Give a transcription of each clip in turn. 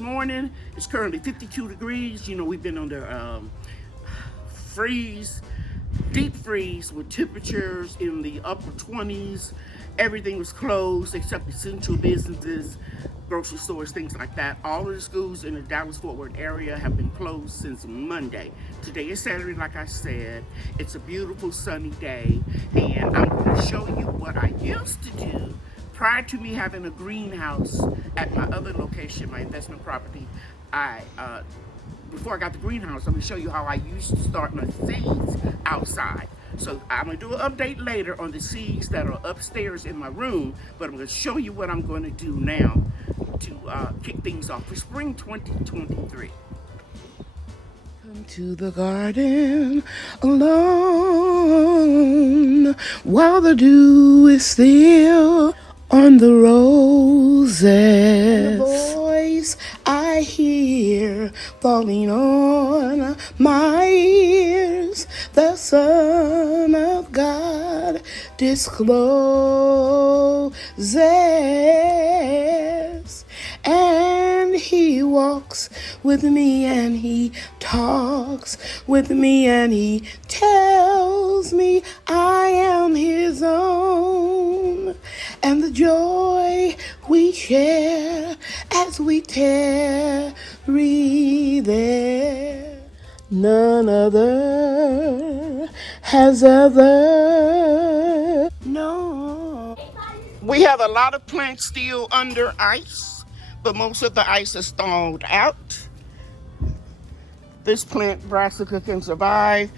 morning. It's currently 52 degrees. You know, we've been under freeze, deep freeze with temperatures in the upper 20s. Everything was closed except essential businesses, grocery stores, things like that. All of the schools in the Dallas-Fort Worth area have been closed since Monday. Today is Saturday, like I said. It's a beautiful sunny day, and I'm going to show you what I used to do prior to me having a greenhouse at my other location, my investment property. Before I got the greenhouse, I'm going to show you how I used to start my seeds outside. So I'm going to do an update later on the seeds that are upstairs in my room, but I'm going to show you what I'm going to do now to kick things off for spring 2023. Come to the garden alone while the dew is still on the roses. And the voice I hear falling on my ears, the Son of God discloses. And he walks with me and he talks with me and he tells me I am his own. And the joy we share as we tarry there, none other has ever known. We have a lot of plants still under ice, but most of the ice is thawed out. This plant, brassica, can survive.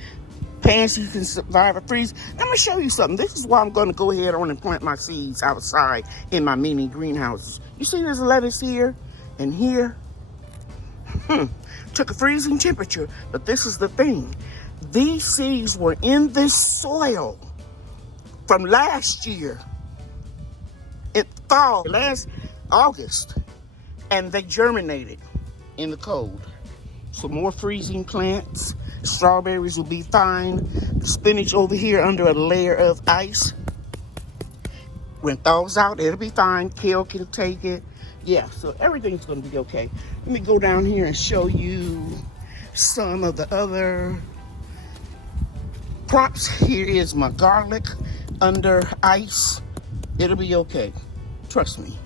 Pansy can survive a freeze. Let me show you something. This is why I'm going to go ahead on and plant my seeds outside in my mini greenhouses. You see this lettuce here and here? Took a freezing temperature, but this is the thing. These seeds were in this soil from last year. It thawed last August, and they germinated in the cold. So more freezing plants. Strawberries will be fine. The spinach over here under a layer of ice. When it thaws out, it'll be fine. Kale can take it. Yeah, so everything's going to be okay. Let me go down here and show you some of the other crops. Here is my garlic under ice. It'll be okay. Trust me.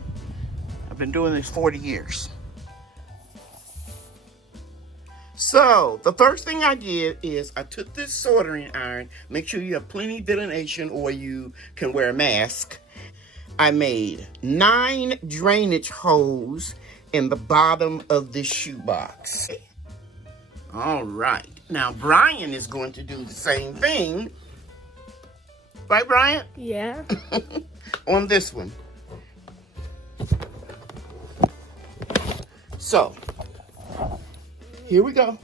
I've been doing this 40 years. So, the first thing I did is I took this soldering iron. Make sure you have plenty of ventilation or you can wear a mask. I made 9 drainage holes in the bottom of this shoebox. All right. Now, Brian is going to do the same thing. Right, Brian? Yeah. On this one. So, here we go.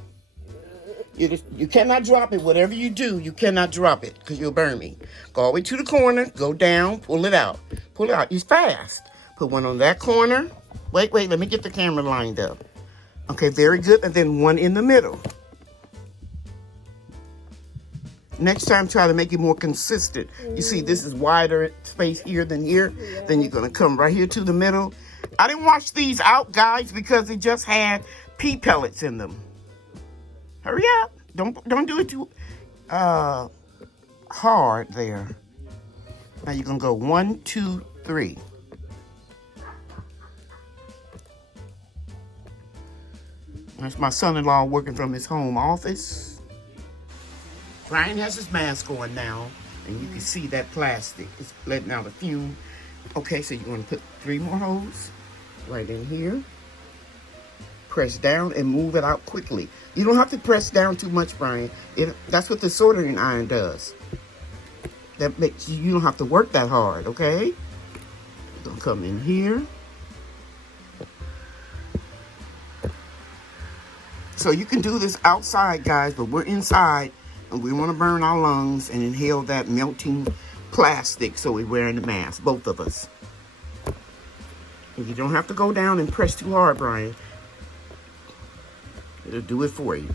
You cannot drop it. Whatever you do, you cannot drop it because you'll burn me. Go all the way to the corner. Go down. Pull it out. Pull it out. It's fast. Put one on that corner. Wait. Let me get the camera lined up. Okay, very good. And then one in the middle. Next time, try to make it more consistent. You see, this is wider space here than here. Then you're going to come right here to the middle. I didn't wash these out, guys, because they just had pea pellets in them. Hurry up. Don't do it too hard there. Now you're going to go 1, 2, 3. That's my son-in-law working from his home office. Brian has his mask on now, and you can see that plastic is letting out a fume. Okay, so you're going to put 3 more holes right in here. Press down and move it out quickly. You don't have to press down too much, Brian. That's what the soldering iron does. That makes you don't have to work that hard, okay? You're gonna come in here. So you can do this outside, guys, but we're inside and we want to burn our lungs and inhale that melting plastic, so we're wearing the mask, both of us. And you don't have to go down and press too hard, Brian. It'll do it for you.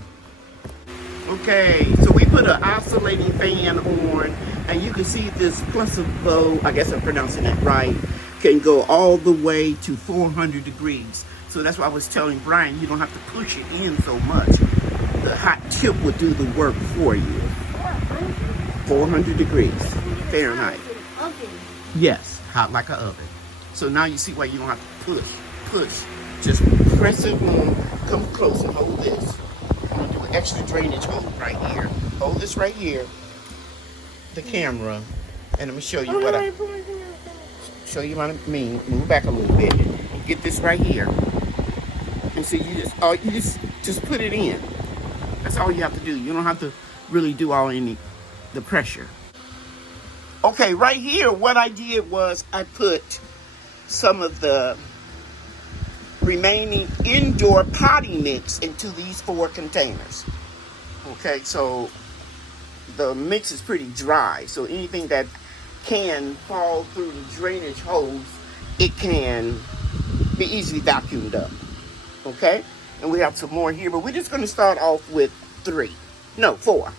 Okay, so we put an oscillating fan on, and you can see this placebo, I guess I'm pronouncing that right, can go all the way to 400 degrees. So So that's why I was telling Brian, you don't have to push it in so much. The hot tip will do the work for you. 400 degrees Fahrenheit. Yes, hot like an oven. So now you see why you don't have to push. Just press it on, come close and hold this. I'm gonna do an extra drainage hole right here. Hold this right here, the camera, and I'm gonna show you what I mean. Move back a little bit. Get this right here. And see, you just put it in. That's all you have to do. You don't have to really do the pressure. Okay, right here, what I did was I put some of the remaining indoor potting mix into these 4 containers. Okay, so the mix is pretty dry, so anything that can fall through the drainage holes, it can be easily vacuumed up. Okay, and we have some more here, but we're just going to start off with 4.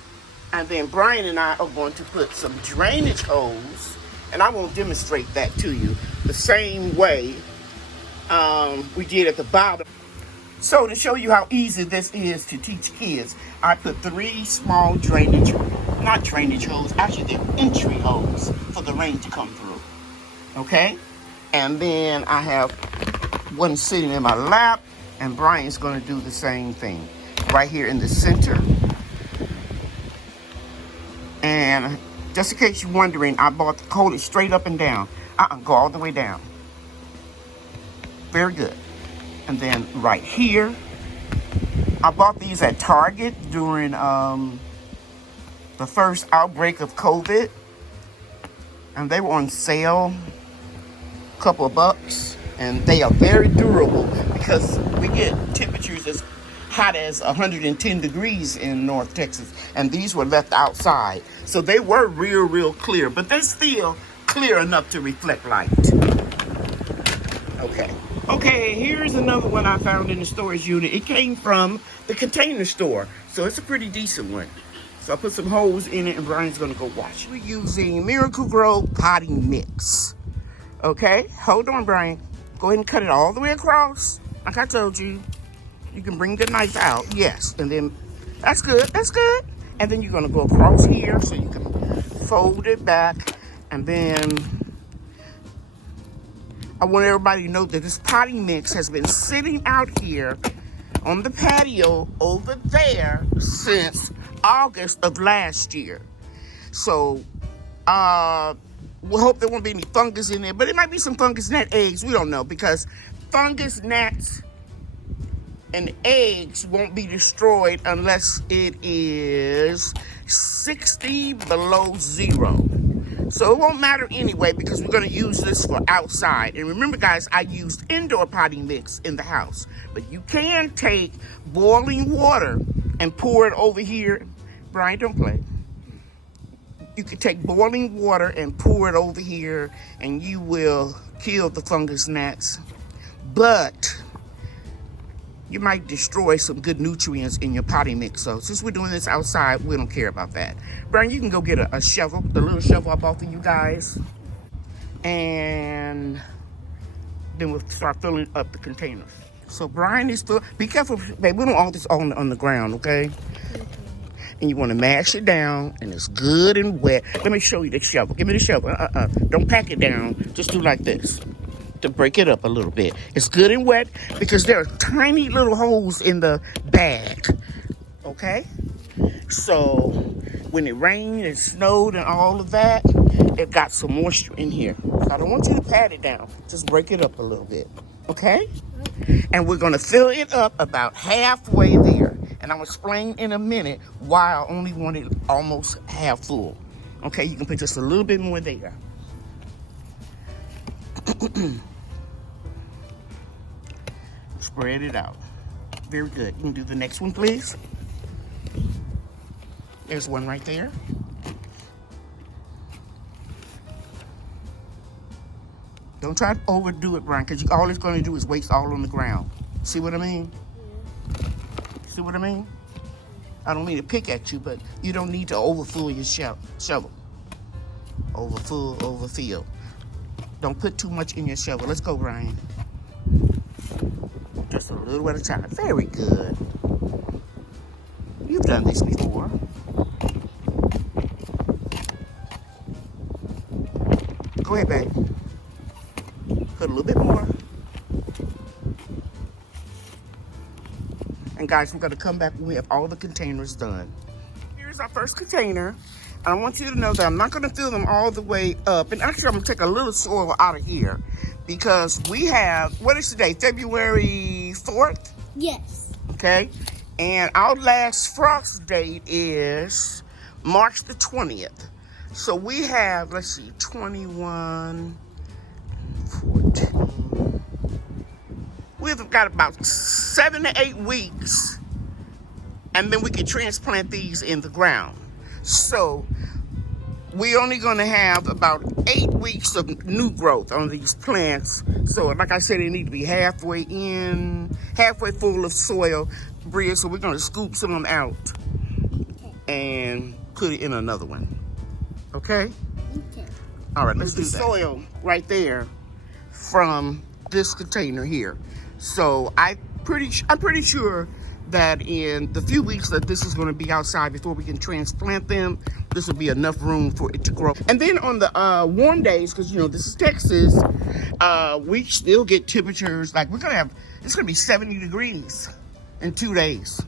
And then Brian and I are going to put some drainage holes, and I won't demonstrate that to you the same way we did at the bottom. So to show you how easy this is to teach kids, I put 3 small not drainage holes, actually they're entry holes for the rain to come through. Okay? And then I have one sitting in my lap, and Brian's going to do the same thing right here in the center. And just in case you're wondering, I bought the coated straight up and down. Go all the way down. Very good. And then right here, I bought these at Target during the first outbreak of COVID. And they were on sale, a couple of bucks. And they are very durable because we get temperatures as hot as 110 degrees in North Texas, and these were left outside, so they were real clear, but they're still clear enough to reflect light. Okay, here's another one I found in the storage unit. It came from the Container Store, so it's a pretty decent one. So I put some holes in it, and Brian's gonna go wash it. We're using Miracle Grow potting mix. Okay, hold on, Brian. Go ahead and cut it all the way across, like I told you. You can bring the knife out, yes, and then that's good. And then you're gonna go across here so you can fold it back, and then I want everybody to know that this potting mix has been sitting out here on the patio over there since August of last year. So we hope there won't be any fungus in there, but it might be some fungus gnat eggs, we don't know, because fungus gnats and eggs won't be destroyed unless it is 60 below 0. So it won't matter anyway, because we're going to use this for outside. And remember, guys, I used indoor potting mix in the house. But you can take boiling water and pour it over here. Brian, don't play. You can take boiling water and pour it over here, and you will kill the fungus gnats. But you might destroy some good nutrients in your potting mix. So since we're doing this outside, we don't care about that. Brian, you can go get a shovel, the little shovel I bought for you guys. And then we'll start filling up the containers. So Brian is still, be careful, babe, we don't want this on the ground, okay? And you want to mash it down, and it's good and wet. Let me show you the shovel. Give me the shovel. Don't pack it down. Just do like this to break it up a little bit. It's good and wet because there are tiny little holes in the bag. Okay? So when it rained and snowed and all of that, it got some moisture in here. So I don't want you to pat it down. Just break it up a little bit. Okay? And we're going to fill it up about halfway there. And I'll explain in a minute why I only want it almost half full. Okay? You can put just a little bit more there. Spread it out. Very good. You can do the next one, please. There's one right there. Don't try to overdo it, Brian, because all it's going to do is waste all on the ground. See what I mean? Yeah. See what I mean? I don't mean to pick at you, but you don't need to overfill your shovel. Overfill. Don't put too much in your shovel. Let's go, Brian. just a little at a time. Very good. You've done this before. Go ahead, babe. Put a little bit more. And guys, we're gonna come back when we have all the containers done. Here's our first container. I want you to know that I'm not gonna fill them all the way up. And actually, I'm gonna take a little soil out of here because we have, what is today, February 4th? Yes. Okay, and our last frost date is March the 20th. So we have, let's see, 21, 14. We've got about 7 to 8 weeks, and then we can transplant these in the ground. So we're only gonna have about 8 weeks of new growth on these plants. So like I said, they need to be halfway in, halfway full of soil, Bria. So we're gonna scoop some of them out and put it in another one. Okay? Okay. All right, let's do that. Soil right there from this container here. So I'm pretty sure that in the few weeks that this is going to be outside before we can transplant them, this will be enough room for it to grow. And then on the warm days, because you know this is Texas, we still get temperatures like it's going to be 70 degrees in 2 days.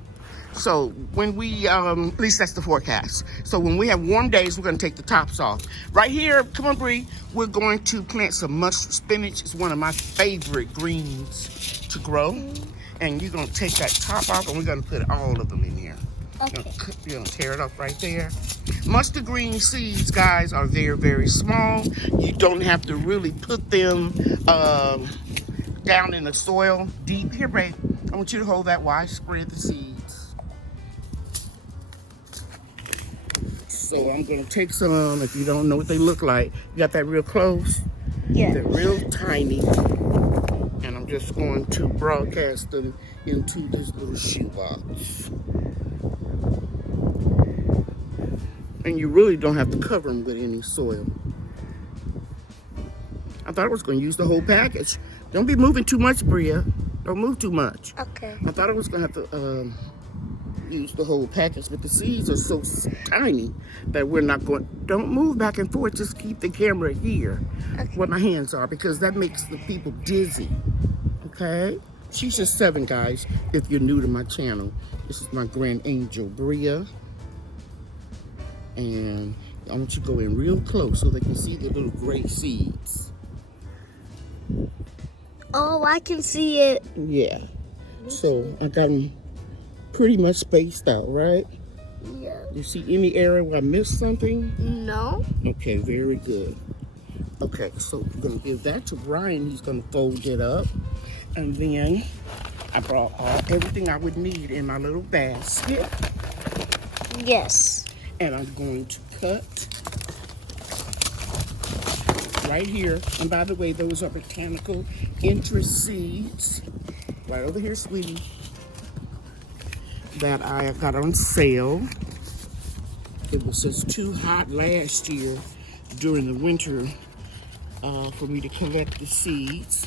So when we, at least that's the forecast. So when we have warm days, we're gonna take the tops off. Right here, come on Bree, we're going to plant some mustard spinach. It's one of my favorite greens to grow. And you're gonna take that top off and we're gonna put all of them in here. Okay. You're gonna tear it off right there. Mustard green seeds, guys, are very, very small. You don't have to really put them down in the soil deep. Here, babe, I want you to hold that while I spread the seeds. So I'm gonna take some, if you don't know what they look like. You got that real close? Yeah. They're real tiny. And I'm just going to broadcast them into this little shoebox. And you really don't have to cover them with any soil. I thought I was gonna use the whole package. Don't be moving too much, Bria. Don't move too much. Okay. I thought I was gonna have to use the whole package, but the seeds are so tiny that we're not going. Don't move back and forth. Just keep the camera here, where my hands are, because that makes the people dizzy. Okay? She's just 7, guys. If you're new to my channel, this is my grand angel Bria, and I want you to go in real close so they can see the little gray seeds. Oh, I can see it. Yeah. So I got them pretty much spaced out, right? Yeah. You see any area where I missed something? No. Okay, very good. Okay, so we're gonna give that to Brian. He's gonna fold it up. And then I brought everything I would need in my little basket. Yes. And I'm going to cut right here. And by the way, those are botanical interest seeds. Right over here, sweetie. That I got on sale. It was just too hot last year during the winter for me to collect the seeds.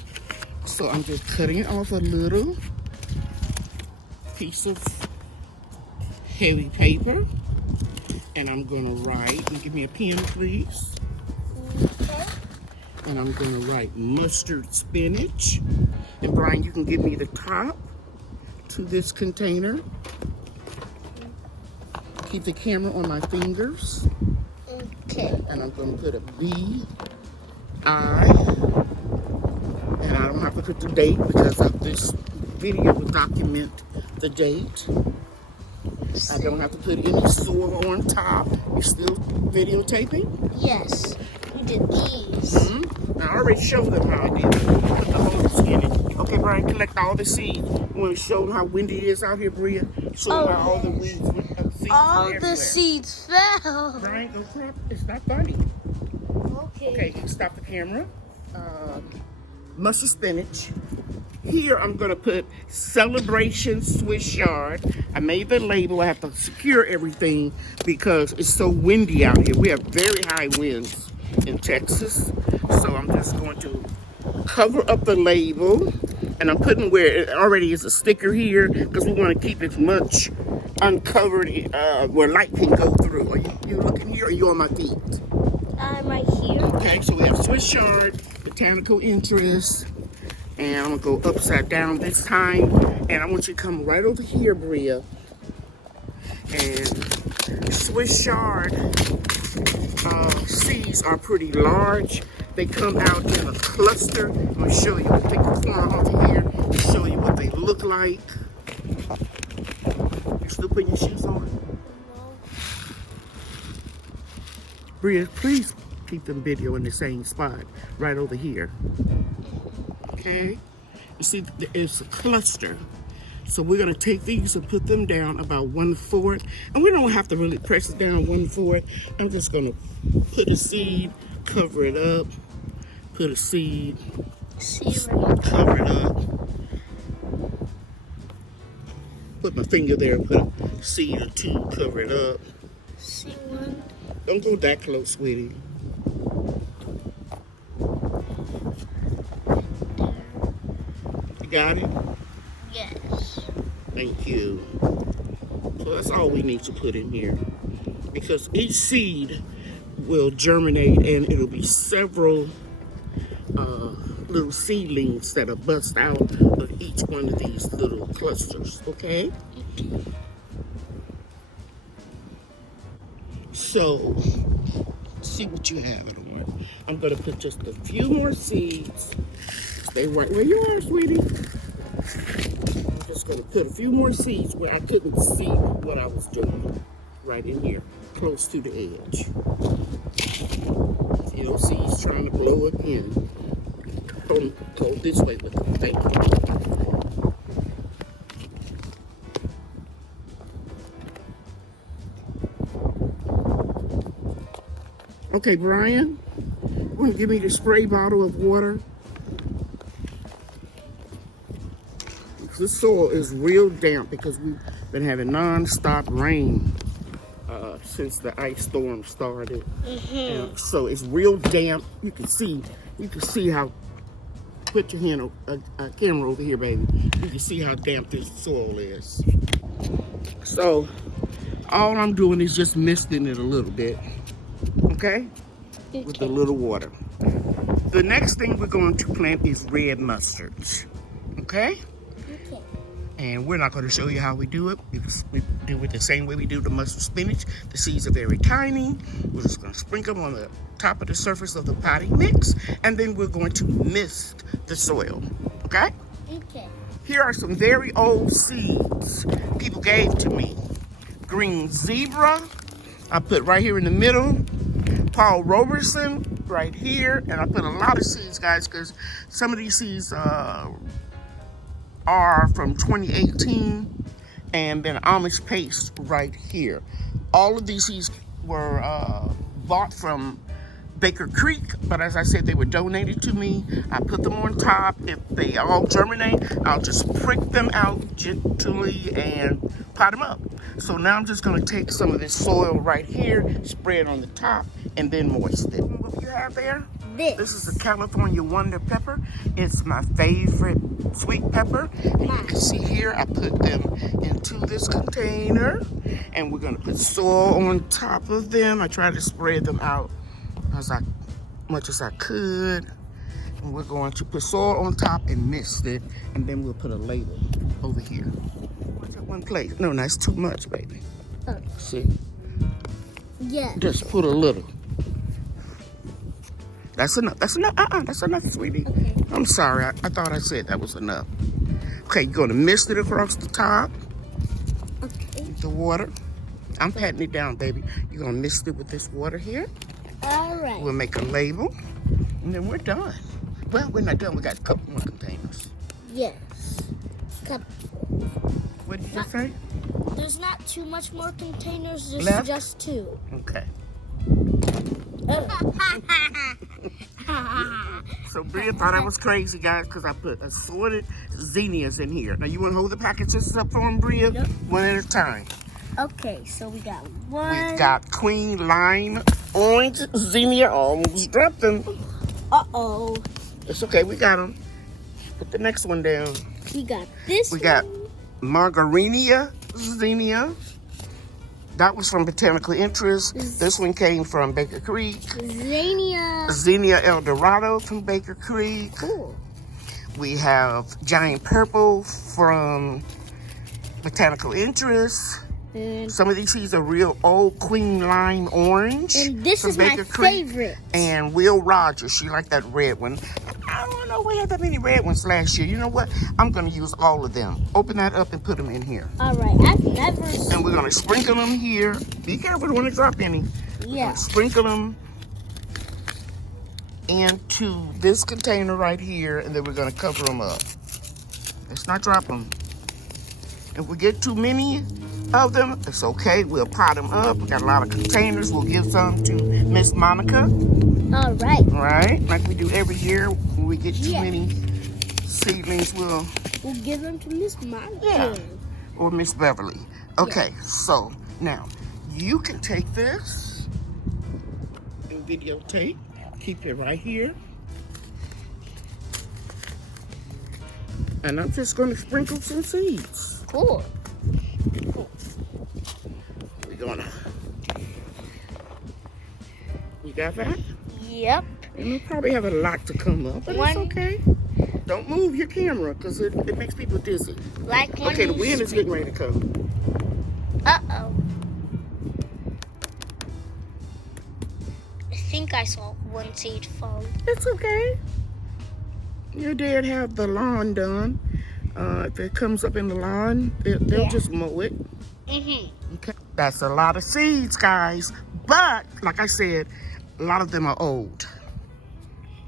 So I'm just cutting off a little piece of heavy paper. And I'm gonna write, and give me a pen please. Okay. And I'm gonna write mustard spinach. And Brian, you can give me the top to this container. Keep the camera on my fingers. Okay. And I'm gonna put a B-I. And I don't have to put the date because this video will document the date. I don't have to put any soil on top. You're still videotaping? Yes. We did these. I already showed them how I did it. Put the holes in it. Okay, Brian, collect all the seeds. You want to show them how windy it is out here, Bria? Show them how all the weeds, seeds All were the everywhere. seeds fell. Brian, go crap. It's not funny. Okay. Okay, stop the camera. Mustard spinach. Here I'm gonna put Celebration Swiss Yard. I made the label. I have to secure everything because it's so windy out here. We have very high winds in Texas. So I'm just going to cover up the label And I'm putting where it already is a sticker here because we want to keep as much uncovered where light can go through. Are you looking here or are you on my feet? I'm right here. Okay, so we have Swiss chard, botanical interest, and I'm gonna go upside down this time. And I want you to come right over here, Bria. And Swiss chard seeds are pretty large. They come out in a cluster. I'm gonna show you. Take the corner over here and show you what they look like. You still putting your shoes on? No. Bria, please keep them video in the same spot, right over here. Okay? You see, it's a cluster. So we're gonna take these and put them down about 1/4. And we don't have to really press it down 1/4. I'm just gonna put a seed, cover it up, put a seed, cover it up. Put my finger there and put a seed or two, cover it up. C1. Don't go that close, sweetie. You got it? Yes. Thank you. So that's all we need to put in here. Because each seed will germinate and it'll be several little seedlings that are bust out of each one of these little clusters, okay? So, see what you have it on. I'm gonna put just a few more seeds. Stay right where you are, sweetie. I'm just gonna put a few more seeds where I couldn't see what I was doing. Right in here, close to the edge. See those seeds trying to blow up in. Go this way with them. Thank you. Okay, Brian, you want to give me the spray bottle of water? This soil is real damp because we've been having non-stop rain since the ice storm started. And so it's real damp. You can see how. Put your hand, camera over here, baby. You can see how damp this soil is. So all I'm doing is just misting it a little bit, okay? With a little water. The next thing we're going to plant is red mustards, okay? Okay. And we're not going to show you how we do it. We do it the same way we do the mustard spinach. The seeds are very tiny. We're just going to sprinkle them on the top of the surface of the potting mix, and then we're going to mist the soil, okay? Okay. Here are some very old seeds people gave to me. Green zebra, I put right here in the middle. Paul Roberson, right here. And I put a lot of seeds, guys, because some of these seeds are from 2018. And then Amish paste right here. All of these seeds were bought from Baker Creek, but as I said, they were donated to me. I put them on top. If they all germinate, I'll just prick them out gently and pot them up. So now I'm just gonna take some of this soil right here, spread on the top, and then moisten it. What you have there? This is a California Wonder Pepper. It's my favorite sweet pepper. And you can see here, I put them into this container, and we're gonna put soil on top of them. I try to spread them out as much as I could. And we're going to put soil on top and mist it, and then we'll put a label over here. What's that one place? No, that's too much, baby. Oh. See? Yeah. Just put a little. That's enough. That's enough. That's enough, sweetie. Okay. I'm sorry. I thought I said that was enough. Okay, you're gonna mist it across the top. Okay. With the water. I'm patting it down, baby. You're gonna mist it with this water here. All right. We'll make a label, and then we're done. Well, we're not done. We got a couple more containers. Yes. Couple. What did you say? There's not too much more containers. There's Left? just 2. Okay. Oh. So Bria thought I was crazy, guys, because I put assorted zinnias in here. Now, you want to hold the packages up for them, Bria? Yep. One at a time. Okay, so we got 1. We've got Queen Lime Orange Zinnia. Almost dropped them. Uh-oh. It's okay. We got them. Put the next one down. We got this We one. got Margarita Zinnia. That was from Botanical Interest. This one came from Baker Creek. Zinnia. Zinnia El Dorado from Baker Creek. Cool. We have Giant Purple from Botanical Interest. And, Some of these seeds are real old Queen Lime Orange. and this from is my Baker Creek. favorite. And Will Rogers, she liked that red one. I don't know, we had that many red ones last year. You know what? I'm gonna use all of them. Open that up and put them in here. All right, I've never And we're gonna sprinkle them here. Be careful, don't want to drop any. Yeah. Sprinkle them into this container right here, and then we're gonna cover them up. Let's not drop them. If we get too many of them, it's okay. We'll pot them up. We got a lot of containers. We'll give some to Miss Monica. All right. All right, like we do every year. When we get too Yeah. many seedlings, we'll give them to Miss Monica. Yeah. Or Miss Beverly. Okay, so now you can take this and videotape. Keep it right here. And I'm just going to sprinkle some seeds. Cool. We're gonna. You got that? Yep. And we probably have a lot to come up, but it's okay. Don't move your camera because it makes people dizzy. Like when Okay, the wind is getting ready to come. Uh-oh. I think I saw one seed fall. It's okay. Your dad have the lawn done. If it comes up in the lawn, they'll just mow it. Mm-hmm. Okay. That's a lot of seeds, guys. But, like I said, a lot of them are old.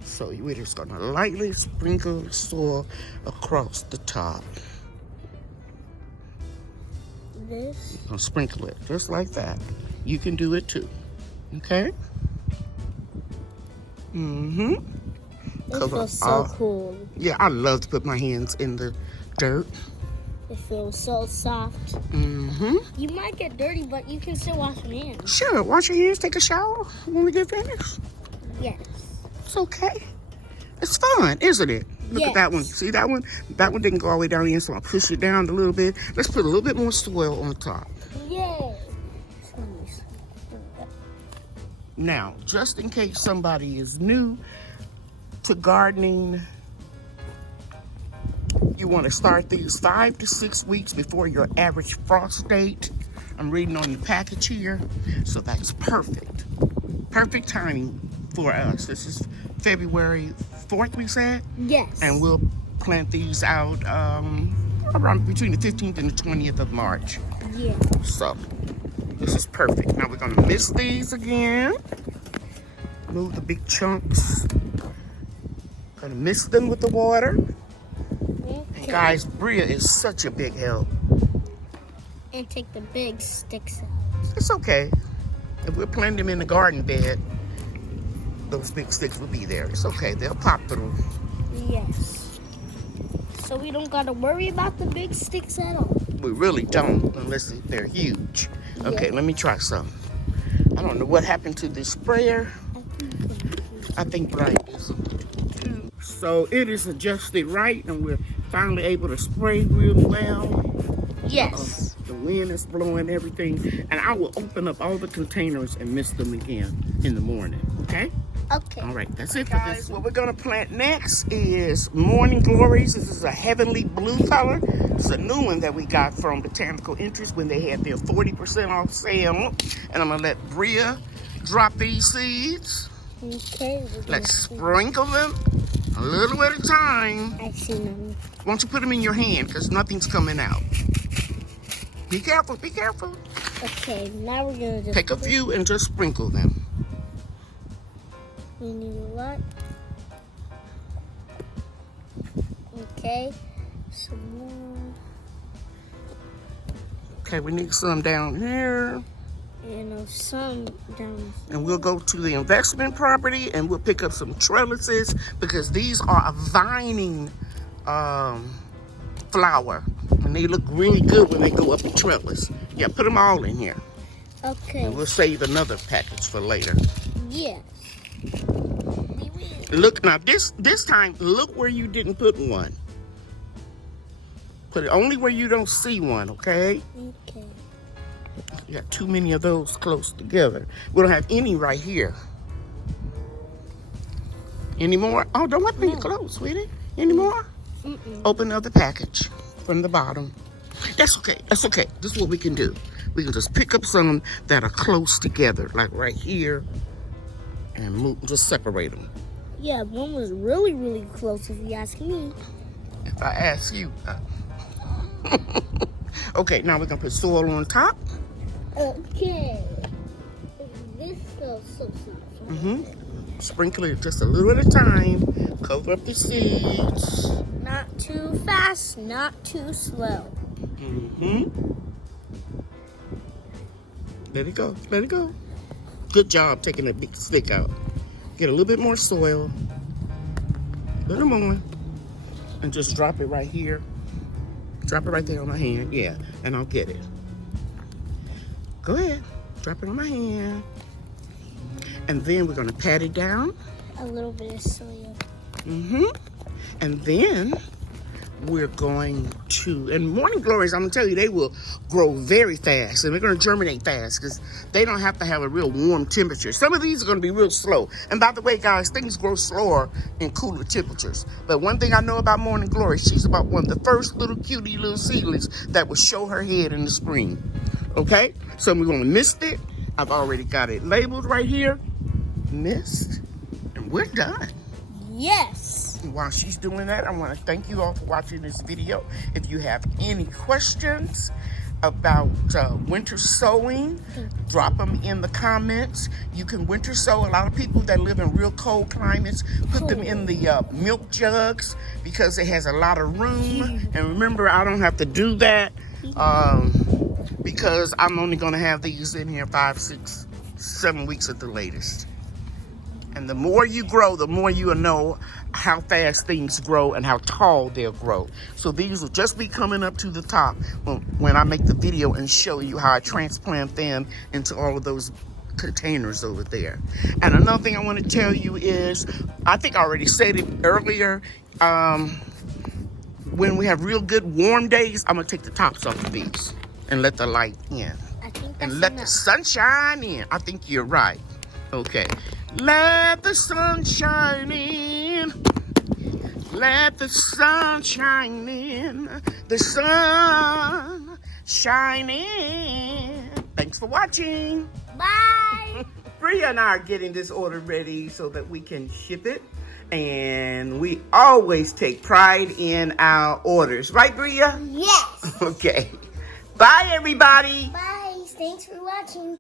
So we're just gonna lightly sprinkle the soil across the top. This? I'll sprinkle it just like that. You can do it too. Okay? Mm-hmm. It feels so cool. Yeah, I love to put my hands in the dirt. It feels so soft. Mm-hmm. You might get dirty, but you can still wash your hands. Sure, wash your hands, take a shower when we get finished. Yes. It's okay. It's fun, isn't it? Look at that one. See that one? That one didn't go all the way down in, so I'll push it down a little bit. Let's put a little bit more soil on top. Yay. Now, just in case somebody is new to gardening, you want to start these 5 to 6 weeks before your average frost date. I'm reading on the package here, so that's perfect. Perfect timing for us. This is February 4th, we said? Yes. And we'll plant these out around between the 15th and the 20th of March. Yeah. So, this is perfect. Now we're gonna mist these again. Move the big chunks. Gonna mist them with the water. Okay. And guys, Bria is such a big help. And take the big sticks out. It's okay. If we're planting them in the garden bed, those big sticks will be there. It's okay, they'll pop through. Yes. So we don't gotta worry about the big sticks at all. We really don't, unless they're huge. Okay, let me try some. I don't know what happened to this sprayer. I think Brian did something to it. So it is adjusted right, and we're finally able to spray real well. Yes. The wind is blowing everything, and I will open up all the containers and mist them again in the morning, okay? Okay. All right, that's it for this. What we're gonna plant next is Morning Glories. This is a heavenly blue color. It's a new one that we got from Botanical Interest when they had their 40% off sale. And I'm gonna let Bria drop these seeds. Okay. Let's sprinkle them a little at a time. I see them. Why don't you put them in your hand, because nothing's coming out. Be careful, be careful. Okay, now we're gonna just Take a few and just sprinkle them. We need a lot. Okay, some more. Okay, we need some down here. And some down. And we'll go to the investment property and we'll pick up some trellises, because these are a vining flower. And they look really good when they go up in trellis. Yeah, put them all in here. Okay. And we'll save another package for later. Yes. Look, now this time, look where you didn't put one. Put it only where you don't see one, okay? Okay. You got too many of those close together. We don't have any right here. Any more? Oh, don't let me close, sweetie. Any more? Open the other package from the bottom. That's okay. That's okay. This is what we can do. We can just pick up some that are close together, like right here, and move, just separate them. Yeah, one was really, really close if you ask me. If I ask you. Okay, now we're going to put soil on top. Okay. This smells so soft. Sprinkle it just a little at a time. Cover up the seeds. Not too fast, not too slow. Let it go. Let it go. Good job taking that big stick out. Get a little bit more soil. A little more. And just drop it right here. Drop it right there on my hand. Yeah, and I'll get it. Go ahead. Drop it on my hand. And then we're going to pat it down. A little bit of soil. And then we're going to, and morning glories, I'm going to tell you, they will grow very fast. And they're going to germinate fast because they don't have to have a real warm temperature. Some of these are going to be real slow. And by the way, guys, things grow slower in cooler temperatures. But one thing I know about morning glory, she's about one of the first little cutie little seedlings that will show her head in the spring. Okay? So we're going to mist it. I've already got it labeled right here. Mist. And we're done. Yes. While she's doing that, I want to thank you all for watching this video. If you have any questions about winter sowing, drop them in the comments. You can winter sow. A lot of people that live in real cold climates put them in the milk jugs because it has a lot of room. And remember, I don't have to do that because I'm only going to have these in here 5, 6, 7 weeks at the latest. And the more you grow, the more you'll know how fast things grow and how tall they'll grow. So these will just be coming up to the top when I make the video and show you how I transplant them into all of those containers over there. And another thing I want to tell you is, I think I already said it earlier, when we have real good warm days, I'm going to take the tops off of these and let the light in. I think that's And let the sunshine in. I think you're right. Okay. Let the sun shine in. Let the sun shine in. The sun shine in. Thanks for watching. Bye. Bria and I are getting this order ready so that we can ship it. And we always take pride in our orders. Right, Bria? Yes. Okay. Bye, everybody. Bye. Thanks for watching.